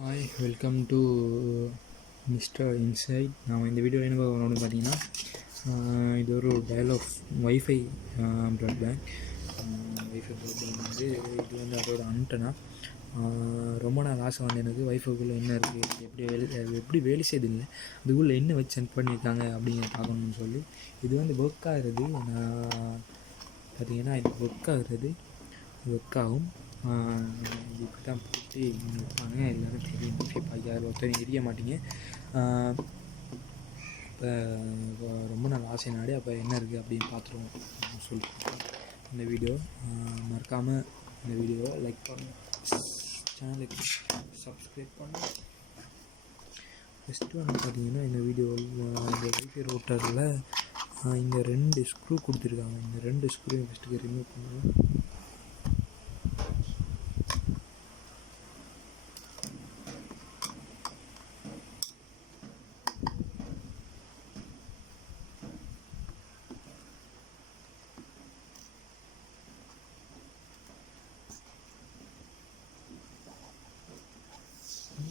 Hi, welcome to mister insight. நான் இந்த video என்ன பார்க்கணும்னு பார்த்தீங்கன்னா, இது ஒரு dial of wifi broadband. Wifi broadband வந்து இது வந்து அதோட அண்டனா. ரொம்ப நாள் ஆசை வந்து எனக்கு வைஃபைக்குள்ளே என்ன இருக்குது, எப்படி வேலை செய்யுதில்லை, அதுக்குள்ளே என்ன வச்சு சென்ட் பண்ணியிருக்காங்க அப்படிங்கிறத பார்க்கணுன்னு சொல்லி இது வந்து ஒர்க் ஆகுறது. பார்த்தீங்கன்னா இது ஒர்க் ஆகும். இது இப்படி தான் போட்டு இருப்பாங்க. எல்லோரும் தெரியும், யார் ஒருத்தர் எரிய மாட்டீங்க. இப்போ ரொம்ப நாள் ஆசை நாடு, அப்போ என்ன இருக்குது அப்படின்னு பார்த்துருவோம் அப்படின்னு சொல்லிட்டு இந்த வீடியோ. மறக்காமல் இந்த வீடியோவை லைக் பண்ணுங்கள், சேனலுக்கு சப்ஸ்கிரைப் பண்ணுங்கள். ஃபஸ்ட்டு வந்து பார்த்தீங்கன்னா இந்த வீடியோவில் இந்த வைஃபை ரூட்டரில் இங்கே 2 ஸ்க்ரூ கொடுத்துருக்காங்க. இந்த 2 ஸ்க்ரூ ஃபஸ்ட்டுக்கு ரிமூவ் பண்ணுவோம்.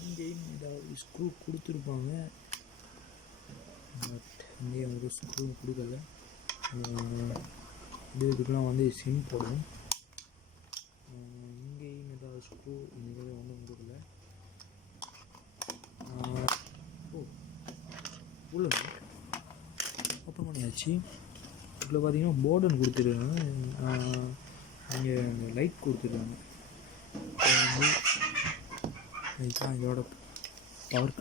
இங்கேயும் ஏதாவது ஸ்க்ரூ கொடுத்துருப்பாங்க, பட் இங்கேயும் ஒரு ஸ்க்ரூ கொடுக்கல. இதுக்கெலாம் வந்து சிம் போடும். இங்கேயும் ஏதாவது ஸ்க்ரூ இங்கே ஒன்றும் கொடுக்கல. உள்ள ஓப்பன் பண்ணியாச்சு. இதில் பார்த்தீங்கன்னா போர்டுன்னு கொடுத்துருக்காங்க. இங்கே லைட் கொடுத்துருக்காங்க. இதுதான் இதோட பவர்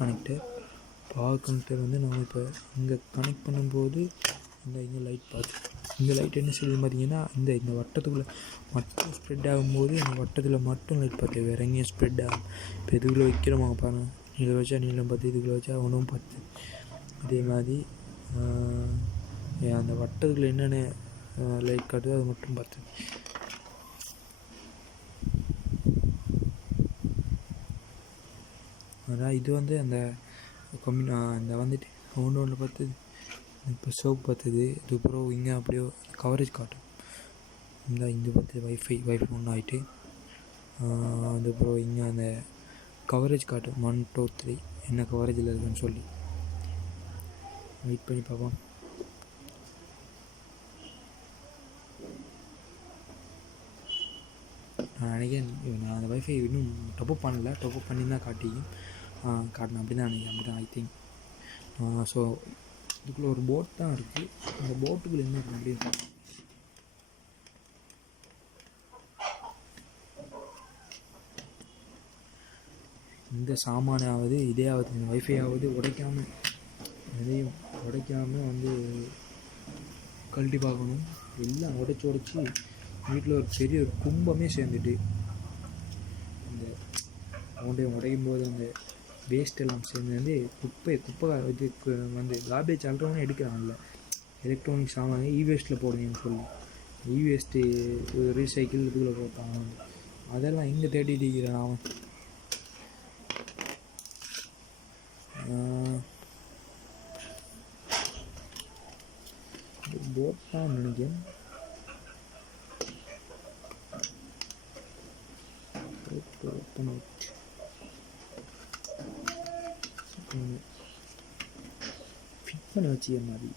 கனெக்டர் வந்து நம்ம இப்போ இங்கே கனெக்ட் பண்ணும்போது இங்கே லைட் பார்த்து, இந்த லைட் என்ன செய்யுது பார்த்தீங்கன்னா, இந்த வட்டத்துக்குள்ளே மட்டும் ஸ்ப்ரெட் ஆகும்போது இந்த வட்டத்தில் மட்டும் லைட் பார்த்து, வேறு எங்கேயும் ஸ்ப்ரெட் ஆகும். இப்போ இதுக்குள்ளே வைக்கிறோமா பாருங்கள், இதில் வச்சா நீளம் பார்த்து, இதுக்குள்ளே வச்சா ஒன்றும் பார்த்து. அதே மாதிரி அந்த வட்டத்துக்குள்ளே என்னென்ன லைட் காட்டுதோ அது மட்டும் பார்த்து. அதான் இது வந்து அந்த அந்த வந்துட்டு ஒன்று பார்த்தது இப்போ சோப் பார்த்தது. இதுக்கப்புறம் இங்கே அப்படியே கவரேஜ் காட்டும். இங்கே பார்த்து வைஃபை 1 ஆகிட்டு, அதுக்கப்புறம் இங்கே அந்த கவரேஜ் காட்டும் 1 2 3 என்ன கவரேஜில் இருக்குன்னு சொல்லி. வெயிட் பண்ணி பார்ப்போம். நான் நினைக்கிறேன் நான் அந்த வைஃபை இன்னும் டாப்அப் பண்ணலை. டாப்அப் பண்ணி தான் காட்டணும் அப்படி தான் நினைக்கிறேன். அப்படி தான் ஐ திங்க். ஸோ இதுக்குள்ளே ஒரு போட் தான் இருக்குது. அந்த போட்டுக்குள்ளே என்ன இருக்குது அப்படின்னு இந்த சாமானாவது இதையாவது இந்த வைஃபையாவது உடைக்காமல், எதையும் உடைக்காமல் வந்து கழட்டி பார்க்கணும். எல்லாம் உடைச்சி வீட்டில் ஒரு பெரிய ஒரு கும்பமே சேர்ந்துட்டு, இந்த உடையும் போது அந்த வேஸ்ட் எல்லாம் சேர்ந்து வந்து குப்பை இதுக்கு வந்து கார்பேஜ் அல்றவனே எடுக்கிறாங்கல்ல, எலக்ட்ரானிக் சாமான் வேஸ்ட்டில் போடுங்கன்னு சொல்லி. வேஸ்ட்டு ரீசைக்கிள் இதுக்குள்ளே போட்டாங்க. அதெல்லாம் எங்கே தேடிட்டு இருக்கிறான் அவன். போட் தான் நினைக்கிறேன். ஃபிட் பண்ணி வச்சுக்க மாதிரி.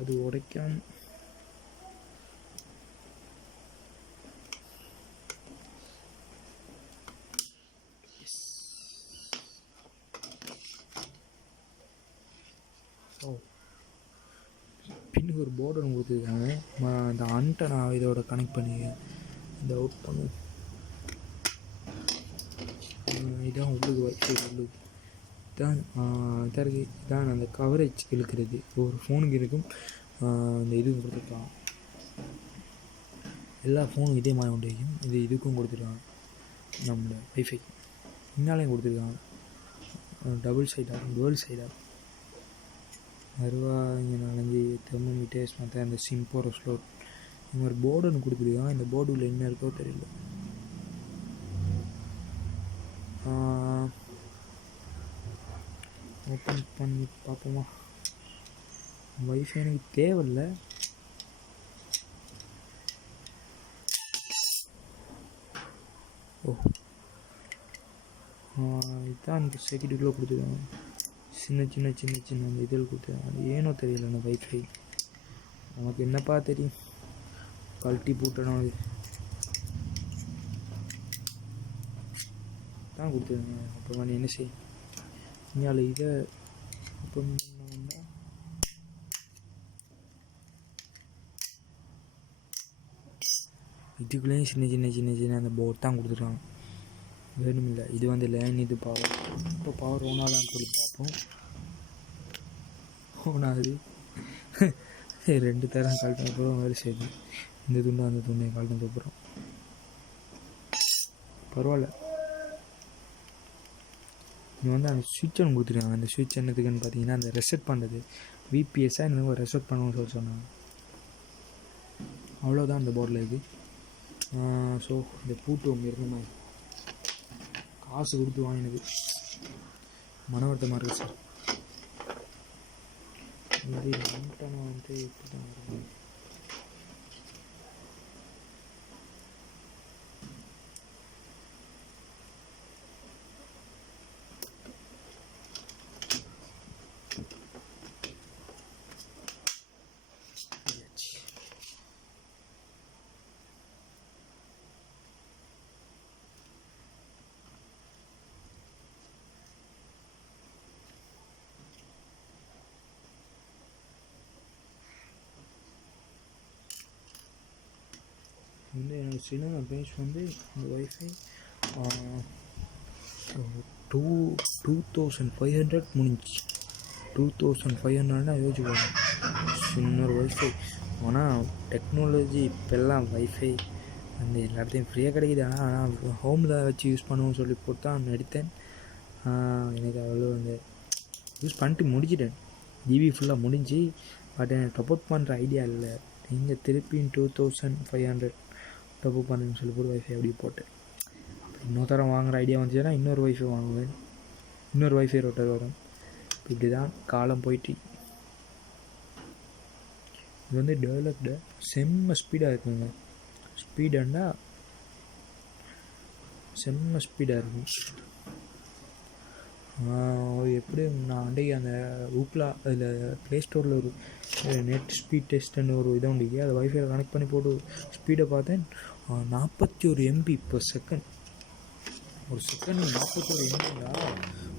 அது உடைக்காம பின்னுக்கு ஒரு போர்டு ஒன்று கொடுத்துருக்காங்க. அந்த அண்டை இதோட கனெக்ட் பண்ணி இந்த அவுட் பண்ணும். இதான் உள்ளுக்கு வைஃபை உள்ளுக்கு தான் இதாக இதான் அந்த கவரேஜ் இழுக்கிறது. ஒரு ஃபோனுக்கு இருக்கும் இந்த இதுவும் கொடுத்துருக்காங்க. எல்லா ஃபோனும் இதே மாதிரி கொண்டு வைக்கும். இதுக்கும் கொடுத்துருக்காங்க. நம்மளோட வைஃபை முன்னாலேயும் கொடுத்துருக்காங்க. டபுள் சைடாக இங்கே 4 தெர்மோமீட்டர்ஸ் மற்ற அந்த சிம் போகிற ஸ்லோட். இந்த மாதிரி போர்டு ஒன்று கொடுத்துருக்காங்க. இந்த போர்டுல என்ன இருக்கோ தெரியல. ஓப்பன் பண்ணி பார்ப்போமா. வைஃபை எனக்கு தேவையில்லை. இதுதான் இந்த செக்யூரிட்டிக்குள்ளே கொடுத்துருக்காங்க. சின்ன சின்ன சின்ன சின்ன அந்த இதில் கொடுத்துருக்காங்க. அது ஏனோ தெரியல. அந்த வைஃபை நமக்கு என்னப்பா தெரியும். கழட்டி போட்டணும். அது தான் கொடுத்துருங்க. அப்புறமா நீ என்ன செய்ய இங்கே இதை ஓப்பன் பண்ணோம்னா இதுக்குள்ளேயும் சின்ன சின்ன சின்ன சின்ன அந்த போர்ட் தான் கொடுத்துருக்காங்க. வேணும் இல்லை. இது வந்து லேன், இது பவர். இப்போ பவர் ஓனாலான்னு சொல்லி பார்ப்போம். ஓனாகுது. 2 தரம் கழட்டின அப்புறம் வேறு செய்யுது. இந்த துண்டு அந்த துண்டை கழட்டினது அப்புறம் பரவாயில்ல. இது வந்து அந்த சுவிட்ச் ஒன்று கொடுத்துருக்காங்க. அந்த சுவிட்ச் என்னதுக்குன்னு பார்த்தீங்கன்னா அந்த ரெசெட் பண்ணுறது. விபிஎஸ்ஸாக இந்த மாதிரி ரெசெட் பண்ணணும்னு சொல்லி சொன்னாங்க. அவ்வளோதான் அந்த போர்டில் இது. ஸோ இந்த பூட்டு ஒன்று இருந்தமா காசு கொடுத்து வாங்கினது மன வருத்தமாக இருக்குது சார். இது ஆண்டனா வந்து இப்படி தான் வரும். வந்து என்னோடய சினிமா பேஸ் வந்து இந்த வைஃபை 2500 முடிஞ்சிச்சு. 2500னா யோசிச்சுக்கோங்க. சின்ன வைஃபை. ஆனால் டெக்னாலஜி இப்போல்லாம் வைஃபை அந்த எல்லா இடத்தையும் ஃப்ரீயாக கிடைக்கிது. ஆனால் ஹோமில் வச்சு யூஸ் பண்ணுவோம்னு சொல்லி போட்டு தான் எடுத்தேன். எனக்கு அவ்வளோ அந்த யூஸ் பண்ணிட்டு முடிச்சிட்டேன். ஜிபி ஃபுல்லாக முடிஞ்சு. பட் எனக்கு டப்அப் பண்ணுற ஐடியா இல்லை. நீங்கள் திருப்பியும் 2500 டப்அப் பண்ணுன்னு சொல்லி போட்டு வைஃபை அப்படி போட்டேன். இன்னொரு தரம் வாங்குகிற ஐடியா வந்துச்சுன்னா இன்னொரு வைஃபை வாங்குவேன். இன்னொரு வைஃபை ரூட்டர் வரும். இப்படி தான் காலம் போயிட்டு. இது வந்து டெவலப்டு செம்ம ஸ்பீடாக இருக்குங்க. ஸ்பீடுன்னா செம்ம ஸ்பீடாக இருக்கும். எப்படி நான் அன்றைக்கி அந்த ஊப்லா அதில் ப்ளே ஸ்டோரில் ஒரு நெட் ஸ்பீட் டெஸ்ட்டுன்னு ஒரு இதை உண்டு. அதை வைஃபையில் கனெக்ட் பண்ணி போட்டு ஸ்பீடை பார்த்தேன். 41 MB per செகண்ட். ஒரு செகண்ட் 41 MBங்களா?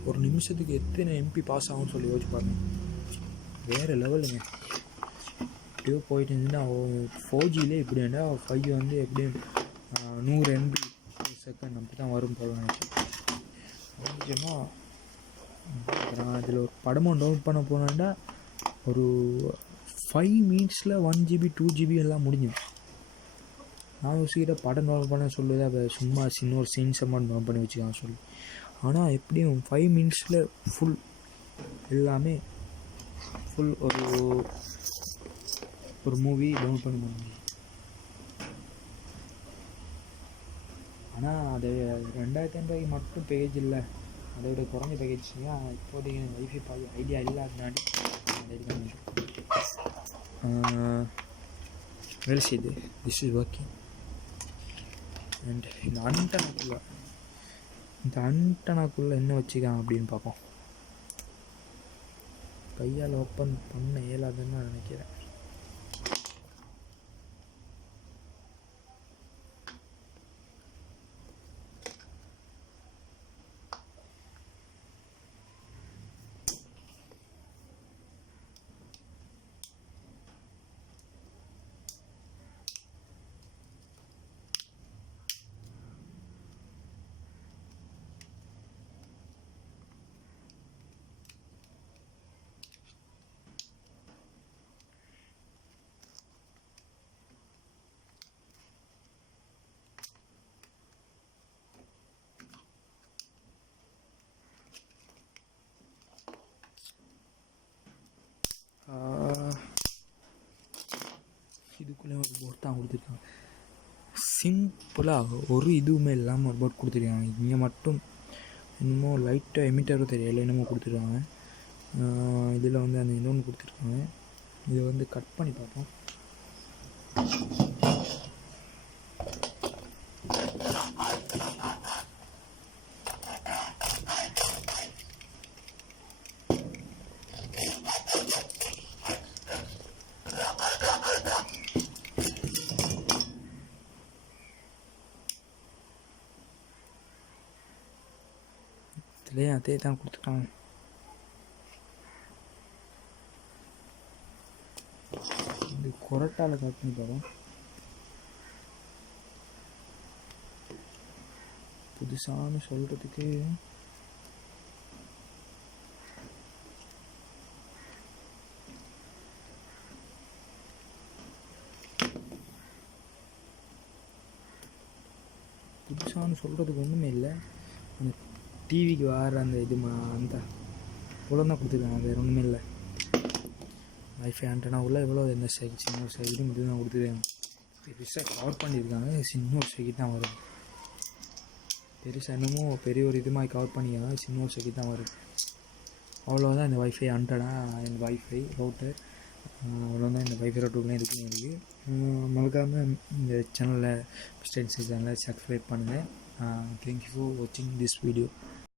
ஒரு நிமிஷத்துக்கு எத்தனை MP பாஸ் ஆகும்னு சொல்லி யோசிச்சு பார்த்தேன். வேறு லெவலுங்க. எப்படியோ போயிட்டு இருந்துச்சுன்னா 4Gலே இப்படி வேண்டா 5 வந்து எப்படியும் 100 MB per செகண்ட் அப்படி தான் வரும் போல நினச்சேன். நிச்சயமாக நான் இதில் ஒரு படமும் டவுன்லோட் பண்ண போனேன்டா ஒரு 5 மினிட்ஸில் 1 GB 2 GB எல்லாம் முடிஞ்சுது. நான் யோசிக்கிட்ட படம் டவுன்லோட் பண்ண சொல்லுது. அப்போ சும்மா சின்ன ஒரு சீன்ஸை மட்டும் டவுன் பண்ணி வச்சுக்கான்னு சொல்லி. ஆனால் எப்படியும் 5 மினிட்ஸில் ஃபுல் எல்லாமே ஃபுல் ஒரு மூவி டவுன்லோட் பண்ண முடியும். ஆனால் அது 2500 மட்டும் பேக்கேஜ் இல்லை. அதை விட குறைஞ்ச பேக்கேஜ். இப்போதைக்கு வைஃபை பார்க்க ஐடியா இல்லை. அதனாடி வேலை செய்யுது. This is working. அண்ட் இந்த அண்டனாக்குள்ளே என்ன வச்சுக்கான் அப்படின்னு பார்ப்போம். கையால் ஓப்பன் பண்ண இயலாதுன்னு நான் நினைக்கிறேன். இதுக்குள்ளே ஒரு போர்ட் தான் கொடுத்துருக்காங்க. சிம்பிளாக ஒரு இதுவுமே இல்லாமல் ஒரு போர்ட் கொடுத்துருக்காங்க. இங்கே மட்டும் என்னமோ லைட்டாக எமிட்டரும் தெரியல என்னமோ கொடுத்துருக்காங்க. இதில் வந்து அந்த இன்னொன்று கொடுத்துருக்காங்க. இதை வந்து கட் பண்ணி பார்ப்போம். இல்லையா அதே தான் கொடுத்துட்டாங்க. இது கொரட்டாவில் கட் பண்ணி பார்ப்போம். புதுசானு சொல்கிறதுக்கு ஒன்றுமே இல்லை. அந்த டிவிக்கு வர அந்த இது அந்த இவ்வளோ தான் கொடுத்துருக்காங்க, வேறு ஒன்றுமே இல்லை. வைஃபை ஆண்டனா உள்ள எவ்வளோ இந்த சைக்கிள் சின்ன ஒரு சைக்கிளும் இது தான் கொடுத்துருக்காங்க. பெருசாக கவர் பண்ணியிருக்காங்க, சின்ன ஒரு சைக்கிள் தான் வரும். பெருசாக என்னமோ பெரிய ஒரு இது மாதிரி கவர் பண்ணியிருக்காங்க, சின்ன ஒரு சைக்கிள் தான் வரும். அவ்வளோதான் இந்த வைஃபை ஆண்டனா, இந்த வைஃபை ரவுட்டர் அவ்வளோதான். இந்த வைஃபை ரவுட்டர்லாம் இருக்குன்னு எனக்கு மறக்காமல் இந்த சேனலில் mr.inside சேனலை சப்ஸ்கிரைப் பண்ணுங்கள். தேங்க்யூ ஃபார் வாட்சிங் திஸ் வீடியோ.